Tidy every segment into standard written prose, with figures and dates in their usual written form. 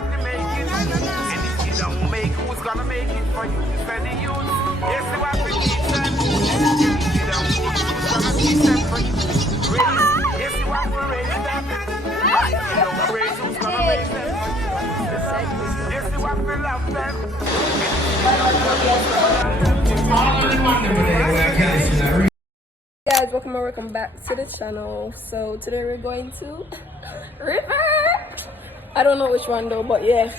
want to make it. And if you don't make, who's gonna make it for you? For the youth. Yes, you want to teach them. If you don't make, who's gonna teach them for you? Raise. Yes, you want to raise them. If you don't raise, who's gonna raise them? Yes, you want to love them. Guys, welcome back to the channel. So today we're going to river. I don't know which one though, but yeah.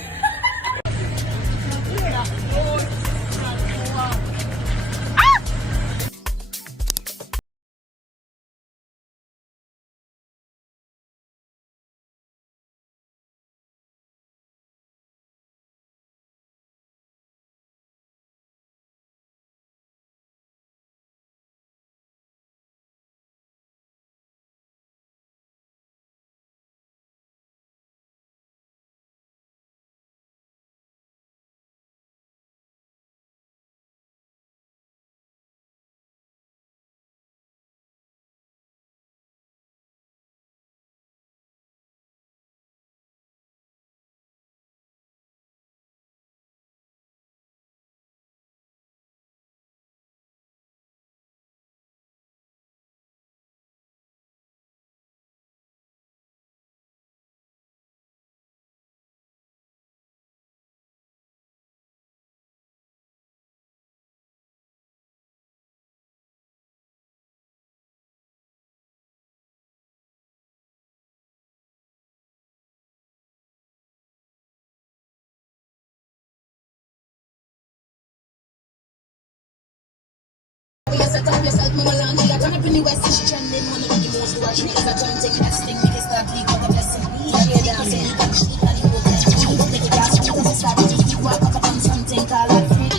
Set up yourself, mama land here. Turn up in the west, she trending. One of the most watch me as I try and take that thing. Make it start leak out the blessing. Share down, say you can shoot and you go test. Make it gas, because it's starting to walk up on something called like free.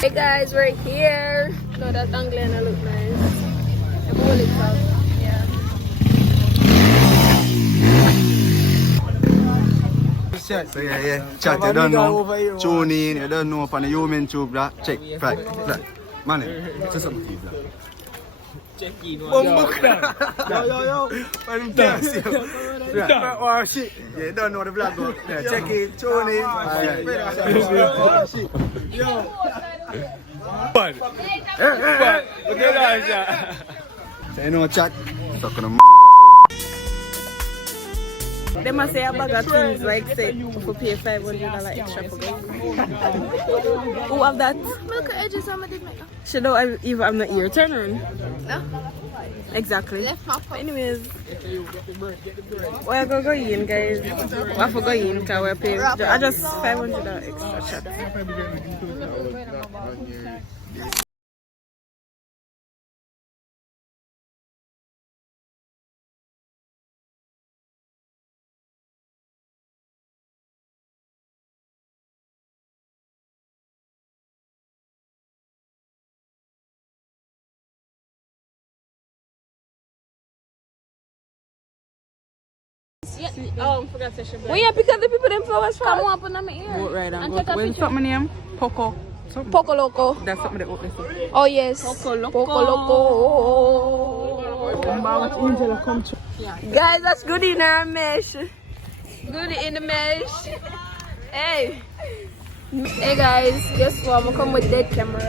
Hey guys, we're here. No, that angle and I look nice. I'm all it up. Yeah. So yeah, chat, you don't know. Tune in, you don't know up on the human tube, that. Check, right. Money, say something to you, that. Yo. I'm dancing. Oh shit. Yeah, you don't know the vlog go. Yeah, check it, tune in. Yo. Bud. What the hell is that? Say no chat. Talking to They must say a bag of things like say for pay $500 extra for going. Who have that? Milk edges on my did make. She don't even I'm not here. Turn around. No. Exactly. Left my phone. Anyways, we're gonna go in, guys. We're for going in because we're paying. I just $500 extra chat. Forgot to say. Where you pick up the people them flowers from? Come on, put them in my ear. Go right and take a where's picture. something name? Poco. Poco Loco. That's something that open. Oh yes. Poco Loco. Poco Loco. Guys, that's good in our mesh. Good in the mesh. Hey. Hey guys, guess what? I'm gonna come with dead camera.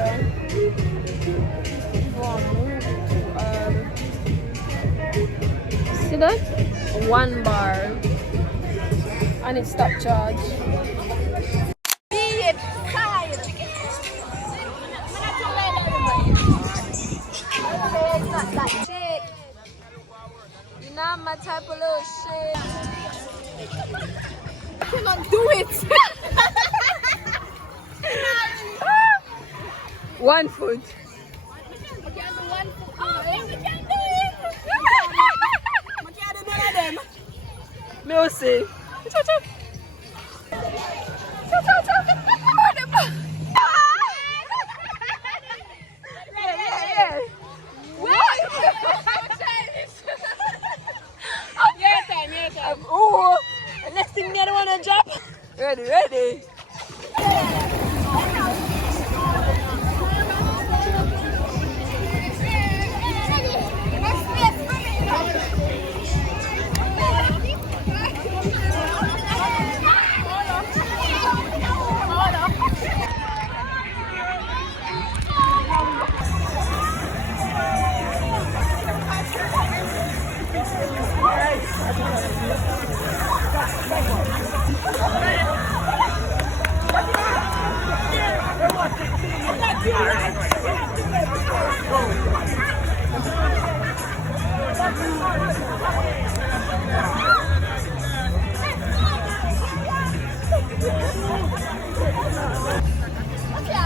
See that? 1 bar. And it stop charge. Be it tired. It's not that shit. You're not my type of little shit. I cannot do it. 1 foot. Oh, we can do it. juicy. Yeah. What? Your time. Oh, next thing me, I don't want to drop. Ready.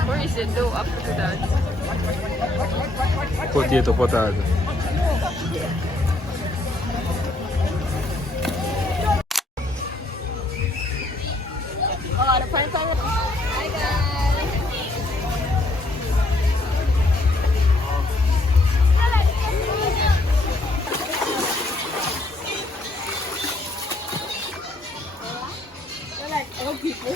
What is it do after that? Potato. Oh, the fine time. Hi guys. They're like old people.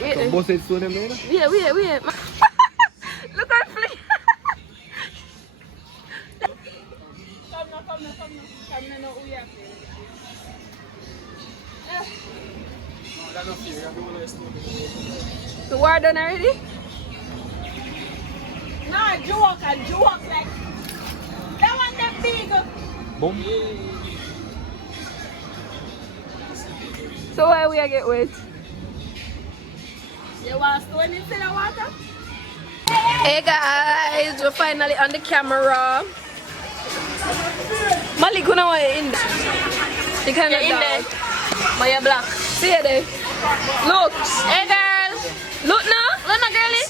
Wait. Boss it soon, man. Wait. Look at Flea. Come now, we are the war done already? No, joke like that one that big. Boom. So why we are get wet? You want stone instead of water? Hey guys, we're finally on the camera. Malik, who know you're in there? You can't get in there. But you're black. See you there. Look. Hey girl. Look now. Look now, girlie.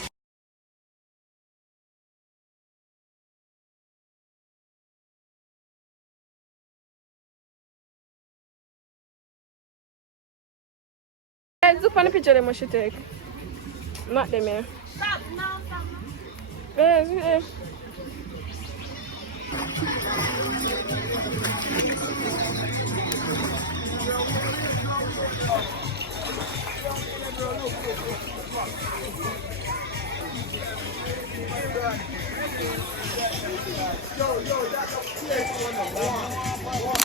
Guys, look on the picture them what she take. Not them here. Stop. Yeah.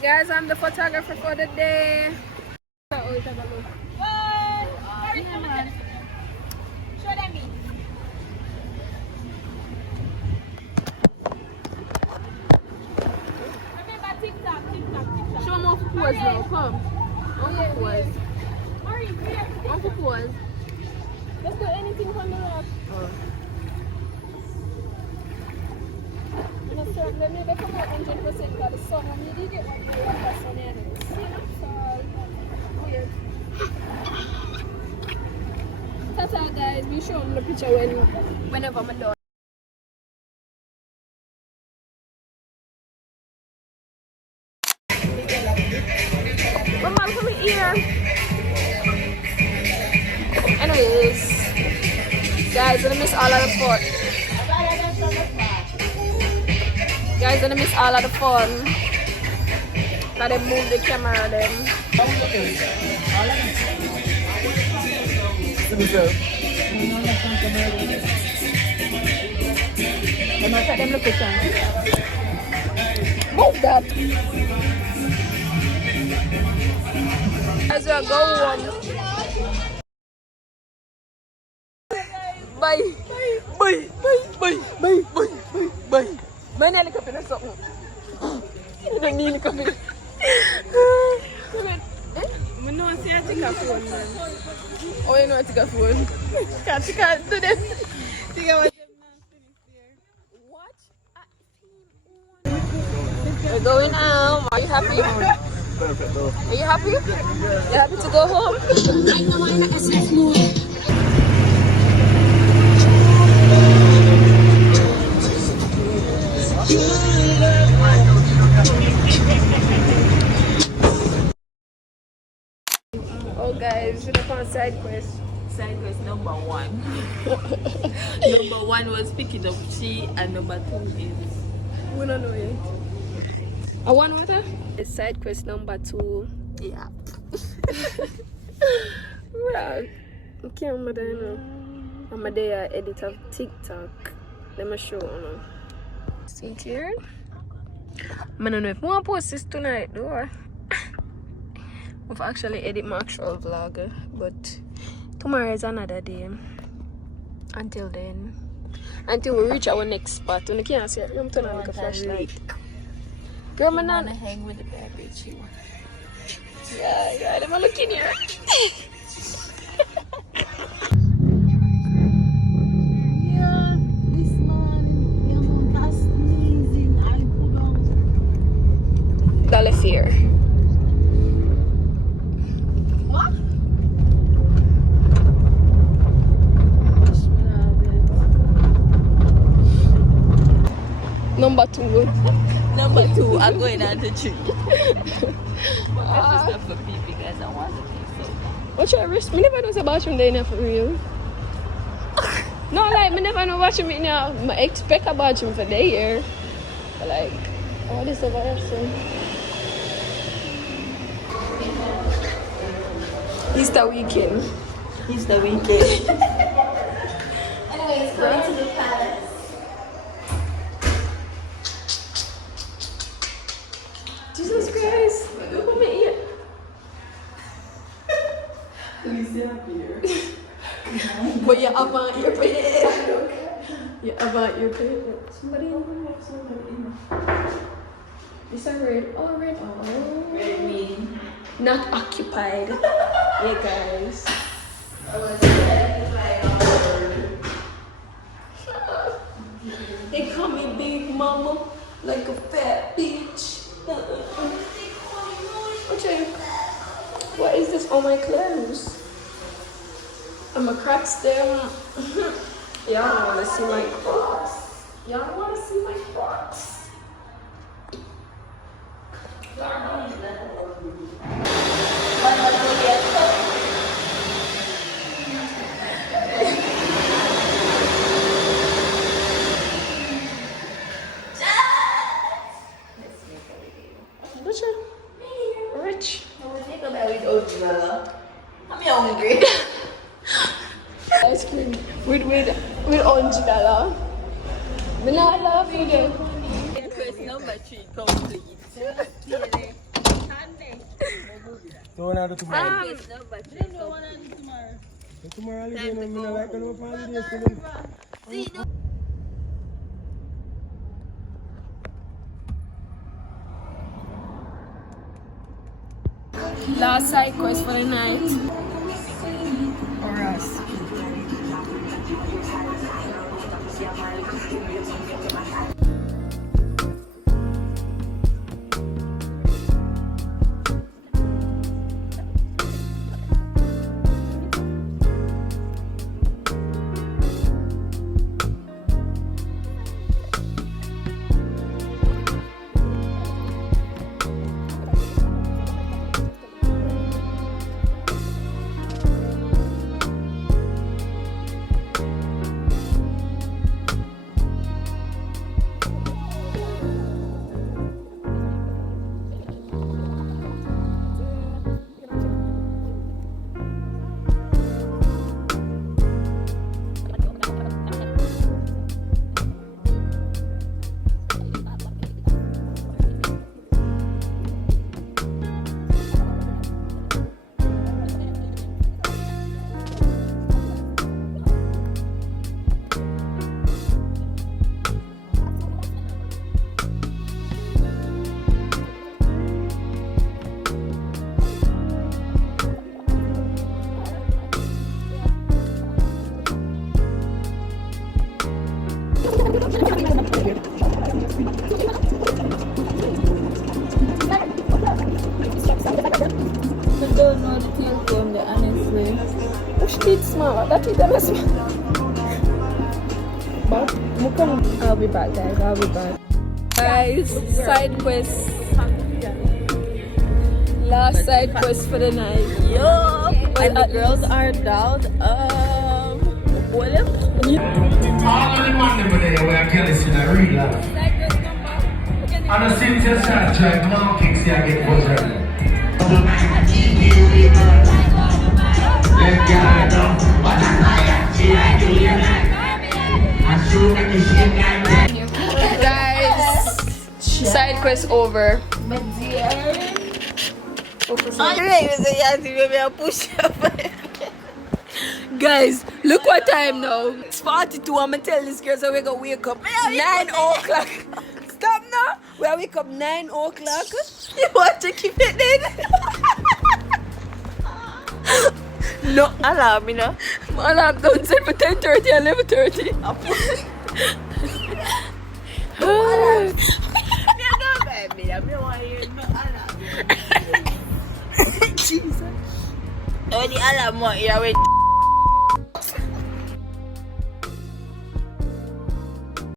Guys, I'm the photographer for the day. Show them me. Remember TikTok. Show them off pose now, come. Off pose. Hurry, here. Off pose. Let's do anything from the left. No, sir, let me come out 100% because the sun, when you did it, the sun here. So, weird. Tata guys, we show them the picture whenever I'm done. Mama, come here. Anyways, guys, gonna miss all of the fun. Guys, gonna miss all of the fun. Now they move the camera then. Move that. As we go home. Bye. May nili ka pinasok mo. Nili ka pinasok. No, see, I take a phone, man. Oh, you know I take a phone. Can't do them. Think I was We're going home. Are you happy? Are you happy? You happy to go home? out, guys. We're on side quest. Side quest number 1. Number 1 was picking up tea, and number 2 is. We don't know yet. I want water? It's side quest number 2. Yeah. Well, I can't remember now. I'm a day edit of TikTok. Let me show you. See here? I don't know if I want to post this tonight though. I've actually edit my actual vlog, but tomorrow is another day. Until then. Until we reach our next spot. When you can't see it, I'm turning on a flashlight. Girl, I'm not hang with the bad bitch. Yeah, let me look in here. Yeah, this morning, we are going to sneezing. I put on. Dollar fear. What? Number 2. Number 2, I'm going on the tree. Stuff for people because I want to take so. What's your risk? Me never know the bathroom there now for real. No, like, me never know bathroom in now. I expect a bathroom for day here. But like, all this over here, so. Easter weekend. Easter weekend. Anyways, going to the palace. Jesus Christ. Look at me here. But you have on your bed. You have on your bed. Somebody in the It's a red. Oh, red. Oh. Red mean. Not occupied. Yeah, guys. They call me Big Mama, like a fat bitch. Okay. What is this on my clothes? I'ma crack them. Y'all don't wanna see my Crocs. Y'all don't wanna see my Crocs. Rich. I'm hungry. Ice cream with orange dollar. Me not love you then. Quest number 3, complete. So when I do tomorrow? Quest number 3, complete. Tomorrow I'll be in a like a holiday. Last side quest for the night. Or us. don't know the thing from the honestly. Push it small. That is the small. But I'll be back, guys. I'll be back. Guys, side quest. Last side quest for the night. Yo! And the girls are down. What if? All of the man over there where I can't see the real life. And the since you start trying markings, you get buzzed. Guys, side quest over. Guys, look what time now. It's 42. I'm gonna tell these girls that we're gonna wake up 9 o'clock. Stop now. We'll wake up 9 o'clock. You want to keep it then? No alarm, you know. Alarm don't set for 10:30 and 11:30. Jesus. Oh, the alarm, what? You're